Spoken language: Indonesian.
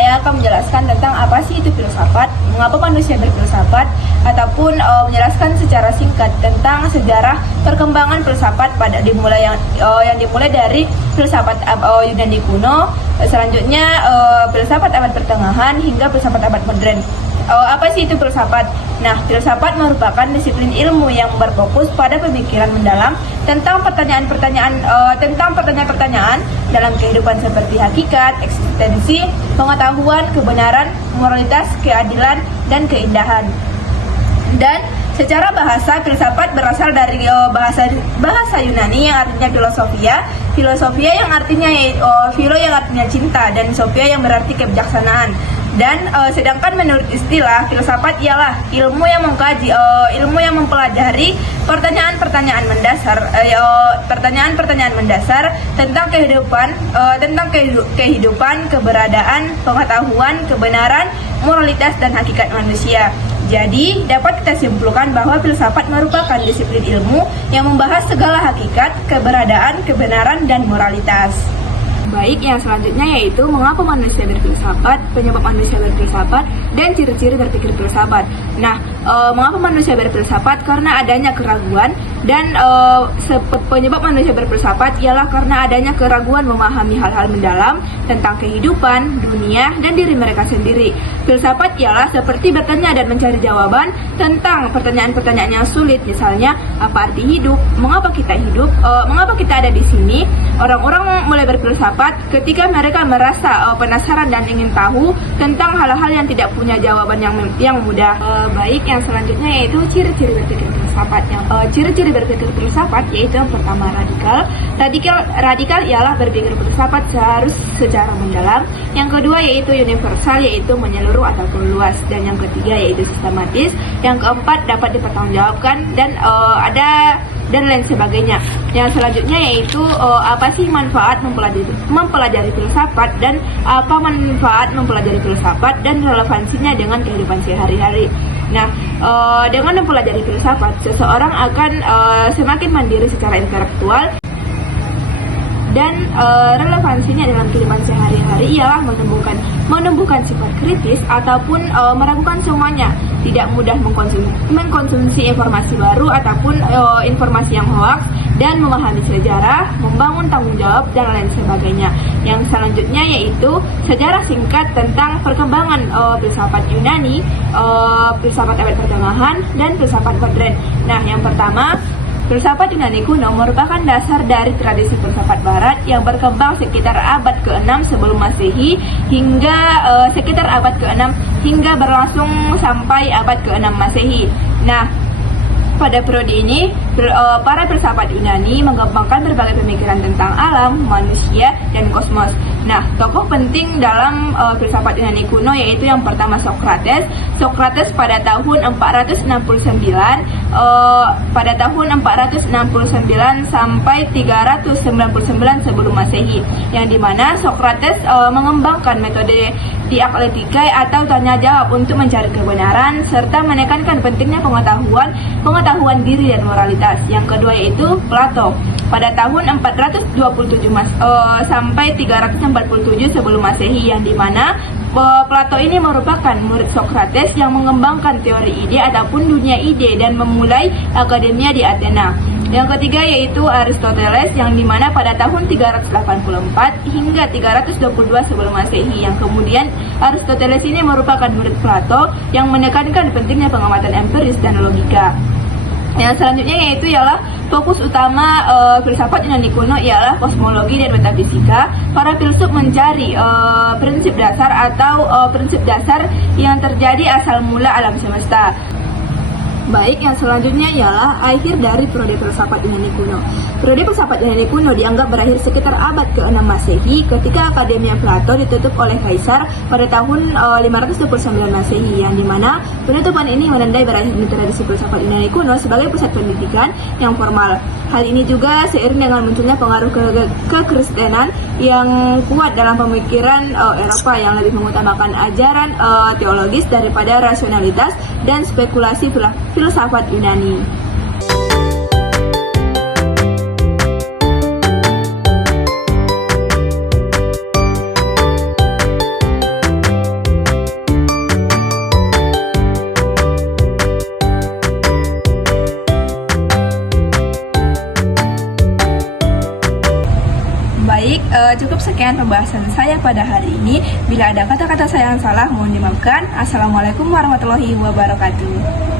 saya akan menjelaskan tentang apa sih itu filsafat, mengapa manusia berfilsafat, ataupun menjelaskan secara singkat tentang sejarah perkembangan filsafat pada yang dimulai dari filsafat Yunani kuno, selanjutnya filsafat abad pertengahan hingga filsafat abad modern. Apa sih itu filsafat? Nah, filsafat merupakan disiplin ilmu yang berfokus pada pemikiran mendalam tentang pertanyaan-pertanyaan dalam kehidupan seperti hakikat, eksistensi, pengetahuan, kebenaran, moralitas, keadilan, dan keindahan. Dan secara bahasa, filsafat berasal dari bahasa Yunani yang artinya filosofia yang artinya philo yang artinya cinta, dan sophia yang berarti kebijaksanaan. Dan sedangkan menurut istilah, filsafat ialah ilmu yang mempelajari pertanyaan-pertanyaan mendasar tentang kehidupan, keberadaan, pengetahuan, kebenaran, moralitas, dan hakikat manusia. Jadi, dapat kita simpulkan bahwa filsafat merupakan disiplin ilmu yang membahas segala hakikat, keberadaan, kebenaran, dan moralitas. Baik, yang selanjutnya yaitu mengapa manusia berfilsafat, penyebab manusia berfilsafat, dan ciri-ciri berpikir filsafat. Nah, mengapa manusia berfilsafat? Karena adanya keraguan, dan penyebab manusia berfilsafat ialah karena adanya keraguan memahami hal-hal mendalam tentang kehidupan, dunia, dan diri mereka sendiri. Filsafat ialah seperti bertanya dan mencari jawaban tentang pertanyaan-pertanyaan yang sulit, misalnya apa arti hidup, mengapa kita hidup, mengapa kita ada di sini. Orang-orang mulai berfilsafat ketika mereka merasa penasaran dan ingin tahu tentang hal-hal yang tidak punya jawaban yang mudah. Baik, yang selanjutnya yaitu ciri-ciri berpikir filsafat. Ciri-ciri berpikir filsafat yaitu yang pertama radikal ialah berpikir filsafat harus secara mendalam. Yang kedua yaitu universal, yaitu menyeluruh ataupun luas. Dan yang ketiga yaitu sistematis. Yang keempat dapat dipertanggungjawabkan dan lain sebagainya. Yang selanjutnya yaitu apa sih manfaat mempelajari filsafat, dan apa manfaat mempelajari filsafat dan relevansinya dengan kehidupan sehari-hari. Nah, dengan mempelajari filsafat, seseorang akan semakin mandiri secara intelektual, dan relevansinya dalam kehidupan sehari-hari ialah menumbuhkan sifat kritis ataupun meragukan semuanya, tidak mudah mengkonsumsi informasi baru ataupun informasi yang hoaks, dan memahami sejarah, membangun tanggung jawab, dan lain sebagainya. Yang selanjutnya yaitu sejarah singkat tentang perkembangan filsafat Yunani, filsafat abad pertengahan, dan filsafat modern. Nah, yang pertama, filsafat Yunani kuno merupakan dasar dari tradisi filsafat barat yang berkembang sekitar abad ke-6 sebelum Masehi hingga sekitar abad ke-6 hingga berlangsung sampai abad ke-6 Masehi. Nah, pada periode ini, para filsafat Yunani mengembangkan berbagai pemikiran tentang alam, manusia, dan kosmos. Nah, tokoh penting dalam filsafat Yunani kuno yaitu yang pertama Socrates. Socrates pada tahun 469 sampai 399 sebelum Masehi, yang dimana Socrates mengembangkan metode dialektika atau tanya jawab untuk mencari kebenaran serta menekankan pentingnya pengetahuan diri dan moralitas. Yang kedua yaitu Plato pada tahun 427 sampai 347 sebelum Masehi, yang dimana Plato ini merupakan murid Socrates yang mengembangkan teori ide ataupun dunia ide dan memulai akademia di Athena. Yang ketiga yaitu Aristoteles, yang dimana pada tahun 384 hingga 322 sebelum Masehi, yang kemudian Aristoteles ini merupakan murid Plato yang menekankan pentingnya pengamatan empiris dan logika. Yang selanjutnya yaitu ialah fokus utama filsafat Yunani kuno ialah kosmologi dan metafisika. Para filsuf mencari prinsip dasar yang terjadi asal mula alam semesta. Baik, yang selanjutnya ialah akhir dari periode filsafat Yunani kuno. Periode filsafat Yunani kuno dianggap berakhir sekitar abad ke-6 Masehi ketika Akademia Plato ditutup oleh Kaisar pada tahun 529 Masehi, yang dimana penutupan ini menandai berakhirnya tradisi filsafat Yunani kuno sebagai pusat pendidikan yang formal. Hal ini juga seiring dengan munculnya pengaruh kekristenan yang kuat dalam pemikiran Eropa yang lebih mengutamakan ajaran teologis daripada rasionalitas dan spekulasi filsafat Yunani. Baik, cukup sekian pembahasan saya pada hari ini. Bila ada kata-kata saya yang salah, mohon dimaafkan. Assalamualaikum warahmatullahi wabarakatuh.